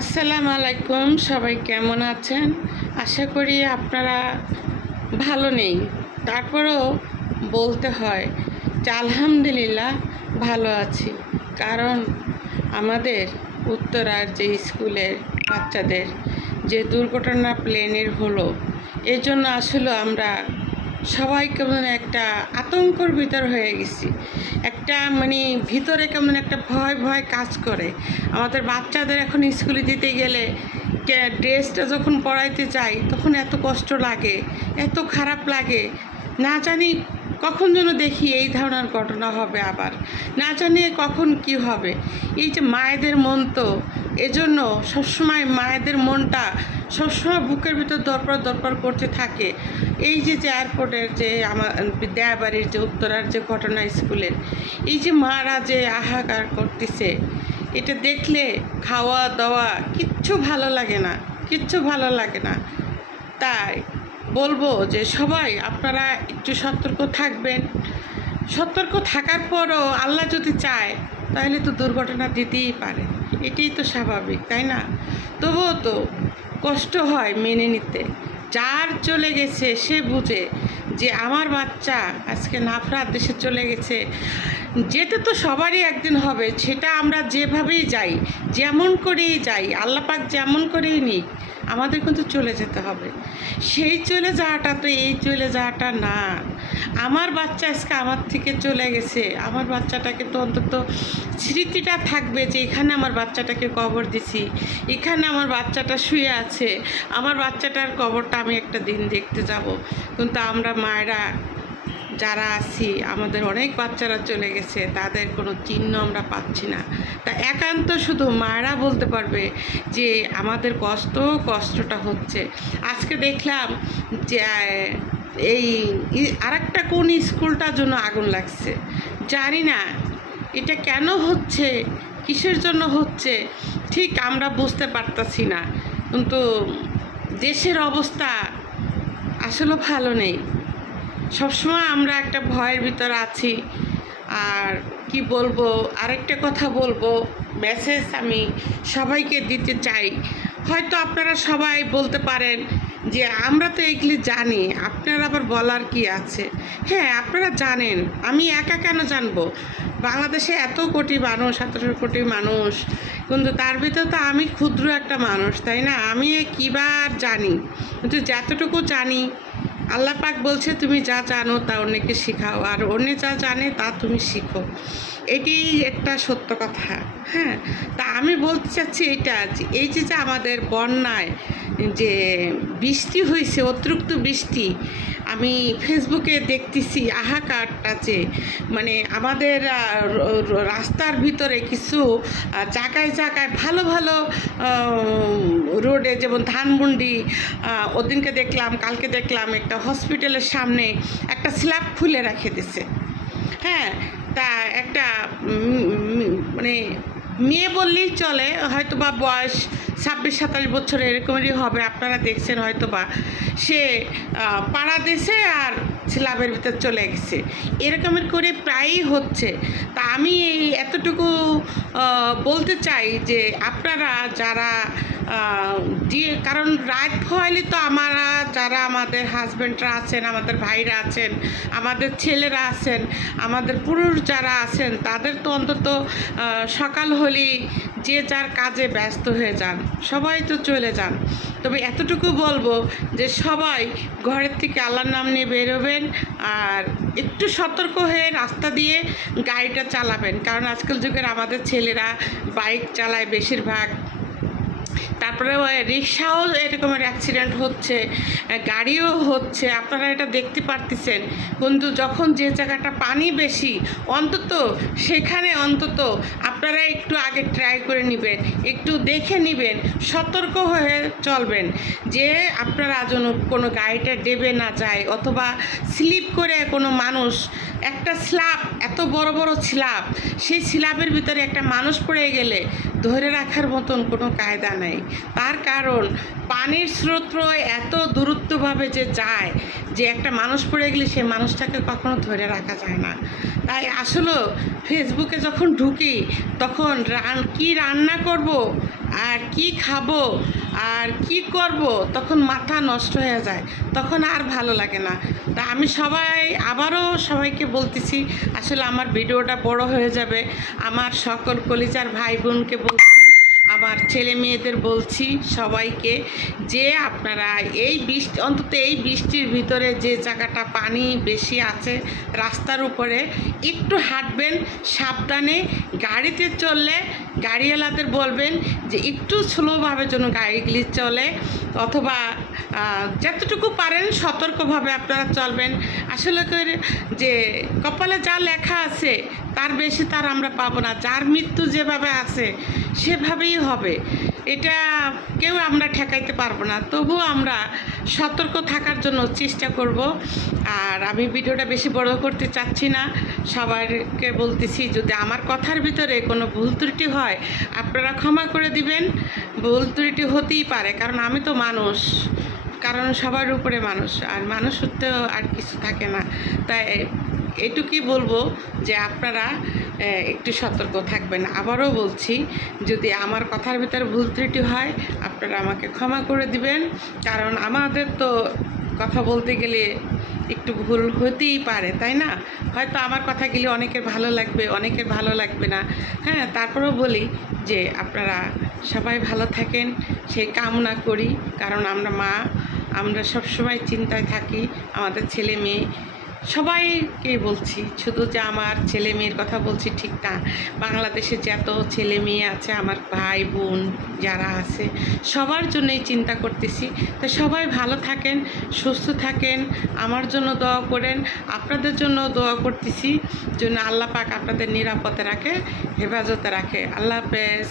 আসসালামু আলাইকুম। সবাই কেমন আছেন? আশা করি আপনারা ভালো নেই। তারপরেও বলতে হয় যে আলহামদুলিল্লাহ ভালো আছি। কারণ আমাদের উত্তরার যে স্কুলের বাচ্চাদের যে দুর্ঘটনা প্লেনের হলো, এজন্য আসলে আমরা সবাই কেমন একটা আতঙ্কর ভিতর হয়ে গেছি। একটা ভিতরে কেমন একটা ভয় ভয় কাজ করে। আমাদের বাচ্চাদের এখন স্কুলে দিতে গেলে ড্রেসটা যখন পরাইতে যাই তখন এত কষ্ট লাগে, এত খারাপ লাগে। না জানি কখন যেন দেখি এই ধরনের ঘটনা হবে, আবার না জানি কখন কি হবে। এই যে মায়েদের মন, তো এজন্য সবসময় মায়েদের মনটা সবসময় বুকের ভিতর দরপর দরপর করতে থাকে। এই যে যে এয়ারপোর্টের যে আমার দেয়াবাড়ির যে উত্তরার যে ঘটনা স্কুলের, এই যে মারা যে হাহাকার করতেছে, এটা দেখলে খাওয়া দাওয়া কিচ্ছু ভালো লাগে না, কিচ্ছু ভালো লাগে না। তাই বলবো যে সবাই আপনারা একটু সতর্ক থাকবেন। সতর্ক থাকার পরও আল্লাহ যদি চায় তাহলে তো দুর্ঘটনা দিতেই পারে, এটাই তো স্বাভাবিক, তাই না? তবুও তো কষ্ট হয় মেনে নিতে। যার চলে গেছে সে বুঝে যে আমার বাচ্চা আজকে নাফরাত দেশে চলে গেছে। যেতে তো সবারই একদিন হবে, সেটা আমরা যেভাবেই যাই, যেমন করেই যাই, আল্লাহ পাক যেমন করেই নিক, আমাদের কিন্তু চলে যেতে হবে। সেই চলে যাওয়াটা তো এই চলে যাওয়াটা না। আমার বাচ্চা আজকে আমার থেকে চলে গেছে, আমার বাচ্চাটাকে তো অন্তত স্মৃতিটা থাকবে যে এখানে আমার বাচ্চাটাকে কবর দিছি, এখানে আমার বাচ্চাটা শুয়ে আছে, আমার বাচ্চাটার কবরটা আমি একটা দিন দেখতে যাব। কিন্তু আমরা মায়েরা যারা আছি, আমাদের অনেক বাচ্চারা চলে গেছে, তাদের কোনো চিহ্ন আমরা পাচ্ছি না। তা একান্ত শুধু মায়েরা বলতে পারবে যে আমাদের কষ্টটা হচ্ছে। আজকে দেখলাম যে এই আরেকটা কোন স্কুলটার জন্য আগুন লাগছে, জানি না এটা কেন হচ্ছে, কিসের জন্য হচ্ছে, ঠিক আমরা বুঝতে পারতাছি না। কিন্তু দেশের অবস্থা আসলে ভালো নেই। সবসময় আমরা একটা ভয়ের ভিতর আছি। আর কি বলবো, আরেকটা কথা বলবো, মেসেজ আমি সবাইকে দিতে চাই। হয়তো আপনারা সবাই বলতে পারেন যে আমরা তো এগুলি জানি, আপনারা আবার বলার কি আছে? হ্যাঁ, আপনারা জানেন, আমি একা কেন জানবো? বাংলাদেশে এত কোটি মানুষ, 17 কোটি মানুষ, কিন্তু তার ভিতরে তো আমি ক্ষুদ্র একটা মানুষ, তাই না? আমি কিবার জানি, কিন্তু যতটুকু জানি আল্লাহ পাক বলছে তুমি যা জানো তা অন্যকে শেখাও, আর অন্য যা জানে তা তুমি শিখো। এটি একটা সত্য কথা। হ্যাঁ, তা আমি বলতে চাচ্ছি এইটা, এই যে যে আমাদের বন্যায় যে বৃষ্টি হয়েছে, অতিরিক্ত বৃষ্টি, আমি ফেসবুকে দেখতেছি হাহাকারটা, যে আমাদের রাস্তার ভিতরে কিছু জায়গায় জায়গায় ভালো ভালো রোডে, যেমন ধানমন্ডি, ওদিনকে দেখলাম, কালকে দেখলাম একটা হসপিটালের সামনে একটা স্ল্যাব খুলে রেখে দিছে। হ্যাঁ, তা একটা মেয়ে বললেই চলে, হয়তো বা বয়স 26-27 বছর এরকমই হবে, আপনারা দেখছেন হয়তো বা, সে পাড়া দিয়েছে আর স্ল্যাবের ভিতর চলে গেছে। এরকমের করে প্রায়ই হচ্ছে। তা আমি এই এতটুকু বলতে চাই যে আপনারা যারা কারণ রাত হইলে তো আমরা যারা আমাদের হাজব্যান্ডরা আছেন, আমাদের ভাইরা আছেন, আমাদের ছেলেরা আছেন, আমাদের পুরুষ যারা আছেন, তাদের তো অন্তত সকাল হলেই যে যার কাজে ব্যস্ত হয়ে যান, সবাই তো চলে যান। তবে এতটুকু বলবো যে সবাই ঘরের থেকে আল্লাহর নাম নিয়ে বেরোবেন, আর একটু সতর্ক হয়ে রাস্তা দিয়ে গাড়িটা চালাবেন। কারণ আজকাল যুগের আমাদের ছেলেরা বাইক চালায় বেশিরভাগ, তারপরে রিক্সাও এরকমের অ্যাক্সিডেন্ট হচ্ছে, গাড়িও হচ্ছে, আপনারা এটা দেখতে পারতেছেন। কিন্তু যখন যে জায়গাটা পানি বেশি, অন্তত সেখানে অন্তত আপনারা একটু আগে ট্রাই করে নেবেন, একটু দেখে নেবেন, সতর্ক হয়ে চলবেন, যে আপনারা যেন কোনো গাড়িটা ডেবে না যায়, অথবা স্লিপ করে কোনো মানুষ, একটা স্ল্যাব, এত বড় বড় স্ল্যাব, সেই স্ল্যাবের ভিতরে একটা মানুষ পড়ে গেলে ধরে রাখার মতন কোনো কায়দা নেই। তার কারণ পানির স্রোত এত দূরত্বভাবে যে যায়, যে একটা মানুষ পড়ে গেলে সেই মানুষটাকে কখনো ধরে রাখা যায় না। তাই আসলে ফেসবুকে যখন ঢুকি তখন কি রান্না করব আর কি খাবো আর কি করব তখন মাথা নষ্ট হয়ে যায়, তখন আর ভালো লাগে না। তা আমি আবারও সবাইকে বলতেছি, আসলে আমার ভিডিওটা বড় হয়ে যাবে। আমার সকল কলিজার ভাই বোনকে বলছি, আমার ছেলে মেয়েদের বলছি, সবাইকে, যে আপনারা অন্তত এই বৃষ্টির ভিতরে যে জায়গাটা পানি বেশি আছে রাস্তার উপরে, একটু হাঁটবেন সাবধানে। গাড়িতে চললে গাড়িওয়ালাদের বলবেন যে একটু স্লোভাবে যেন গাড়িগুলি চলে, অথবা যতটুকু পারেন সতর্কভাবে আপনারা চলবেন। আসলে করে যে কপালে যা লেখা আছে তার বেশি তার আমরা পাবো না। যার মৃত্যু যেভাবে আছে সেভাবেই হবে, এটা কেউ আমরা ঠেকাইতে পারবো না। তবুও আমরা সতর্ক থাকার জন্য চেষ্টা করব। আর আমি ভিডিওটা বেশি বড় করতে চাচ্ছি না, সবাইকে বলতেছি যদি আমার কথার ভিতরে কোনো ভুল ত্রুটি হয় আপনারা ক্ষমা করে দিবেন। ভুল ত্রুটি হতেই পারে, কারণ আমি তো মানুষ, কারণ সবার উপরে মানুষ, আর মানুষ হতেও আর কিছু থাকে না। তাই এটুকুই বলবো যে আপনারা একটু সতর্ক থাকবেন। আবারও বলছি, যদি আমার কথার ভিতরে ভুল ত্রুটি হয় আপনারা আমাকে ক্ষমা করে দিবেন, কারণ আমাদের তো কথা বলতে গেলে একটু ভুল হতেই পারে, তাই না? হয়তো আমার কথাগুলি অনেকের ভালো লাগবে, অনেকের ভালো লাগবে না। হ্যাঁ, তারপরেও বলি যে আপনারা সবাই ভালো থাকেন সেই কামনা করি, কারণ আমরা সবসময় চিন্তায় থাকি আমাদের ছেলে মেয়ে সবাইকে বলছি, শুধু যে আমার ছেলে মেয়ের কথা বলছি ঠিক না, বাংলাদেশে যত ছেলে মেয়ে আছে, আমার ভাই বোন যারা আছে সবার জন্যই চিন্তা করতেছি। তো সবাই ভালো থাকেন, সুস্থ থাকেন, আমার জন্য দোয়া করেন, আপনাদের জন্য দোয়া করতেছি, যেন আল্লাহ পাক আপনাদের নিরাপদে রাখে, হেফাজতে রাখে। আল্লাহ হাফেজ।